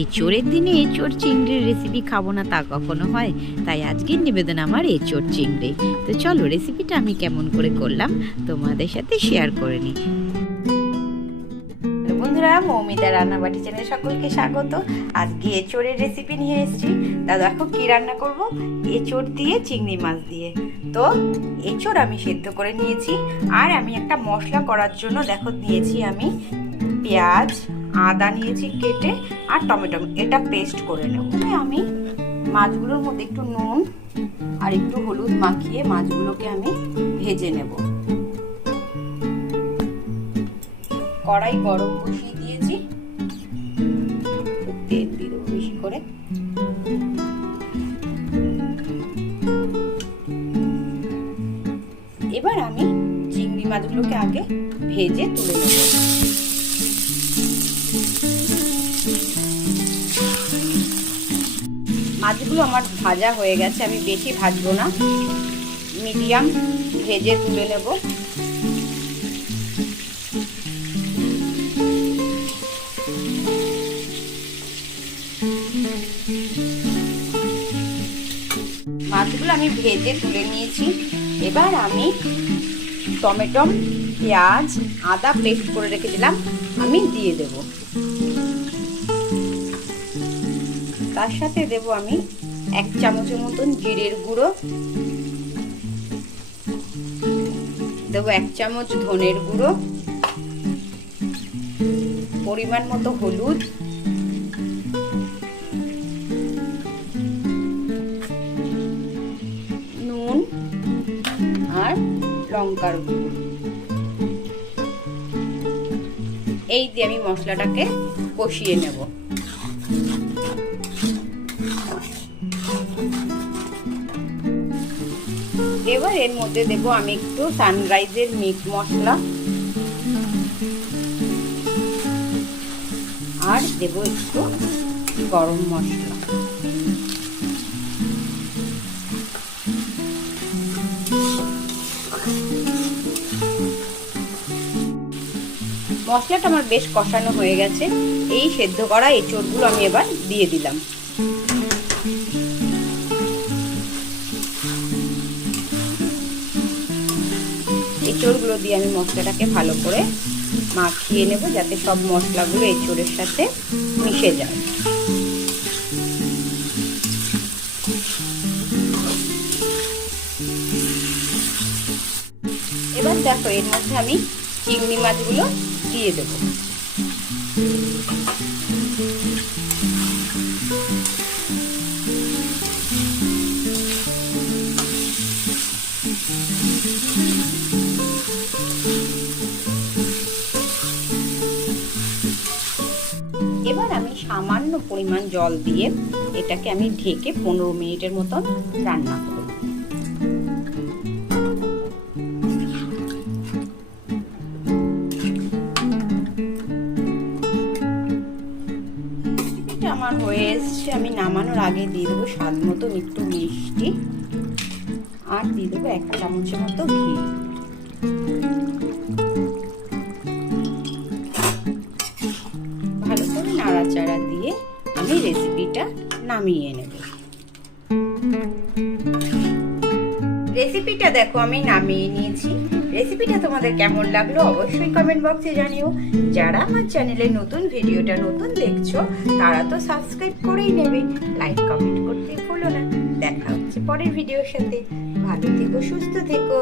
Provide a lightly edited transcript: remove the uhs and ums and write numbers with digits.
এঁচোড়ের দিনে এঁচোড় চিংড়ির রেসিপি খাবো না তা কখনো হয়? তাই আজকের নিবেদন আমার এঁচোড় চিংড়ি। তো চলো রেসিপিটা আমি কেমন করে করলাম তোমাদের সাথে শেয়ার করে নিই। বন্ধুরা, মৌমিতা রান্নাবাটি চ্যানেলে সকলকে স্বাগত। আজকে এঁচোড়ের রেসিপি নিয়ে এসেছি। তা দেখো কি রান্না করব, এঁচোড় দিয়ে চিংড়ি মাছ দিয়ে। তো এঁচোড় আমি সেদ্ধ করে নিয়েছি, আর আমি একটা মশলা করার জন্য দেখো নিয়েছি আমি পেঁয়াজ, আদা নিয়েছি কেটে, আর টমেটো, এটা পেস্ট করে নেব। আমি মাছগুলোর মধ্যে একটু নুন আর একটু হলুদ মাখিয়ে মাছগুলোকে আমি ভেজে নেব। কড়াই গরম বসিয়ে দিয়েছি, তেল দিয়ে দেবো বেশি করে। এবার আমি চিংড়ি মাছগুলোকে আগে ভেজে তুলে নেব। মাছগুলো আমার ভাজা হয়ে গেছে, আমি বেশি ভাজবো না, মিডিয়াম ভেজে তুলে নেব। মাছগুলো আমি ভেজে তুলে নিয়েছি। এবার আমি টমেটো, পেঁয়াজ, আদা পেস্ট করে রেখেছিলাম আমি দিয়ে দেব। তার সাথে দেব আমি 1 চামচের মতন জিরের গুঁড়ো, দেব 1 চামচ ধনের গুঁড়ো, পরিমাণ মতো হলুদ, নুন আর লঙ্কার গুঁড়ো। এই দিয়ে আমি মশলাটাকে কষিয়ে নেব। এবার এর মধ্যে দেব আমি একটু সানরাইজের মিট মশলা, আর দেব একটু গরম মশলা। মশলাটা আমার বেশ কষানো হয়ে গেছে। এই সেদ্ধ করা এঁচোড়গুলো আমি এবার দিয়ে দিলাম। এঁচোড়গুলো দিয়ে আমি মশলাটাকে ভালো করে মাখিয়ে নেব, যাতে সব মশলাগুলো এঁচোড়ের সাথে মিশে যায়। এবার দেখো এর মধ্যে আমি চিংড়ি মাছগুলো দিয়ে দেব। এবার আমি সামান্য পরিমাণ জল দিয়ে এটাকে আমি ঢেকে 15 মিনিটের মতন রান্না করব। এটা আমার হয়ে এসছে। আমি নামানোর আগে দিয়ে দেবো স্বাদ মতো একটু মিষ্টি, আর দিয়ে দেবো 1 চামচের মতো ঘি। ভালো করে নাড়াচাড়া দিয়ে আমি রেসিপিটা নামিয়ে নেব। রেসিপিটা দেখো আমি নামিয়ে নিয়েছি। রেসিপিটা তোমাদের কেমন লাগলো অবশ্যই কমেন্ট বক্সে জানিও। যারা আমার চ্যানেলে নতুন ভিডিওটা নতুন দেখছো তারা তো সাবস্ক্রাইব করেই নেবে, লাইক কমেন্ট করতে ভুলো না। দেখা হচ্ছে পরের ভিডিওর সাথে। ভালো থেকো, সুস্থ থেকো।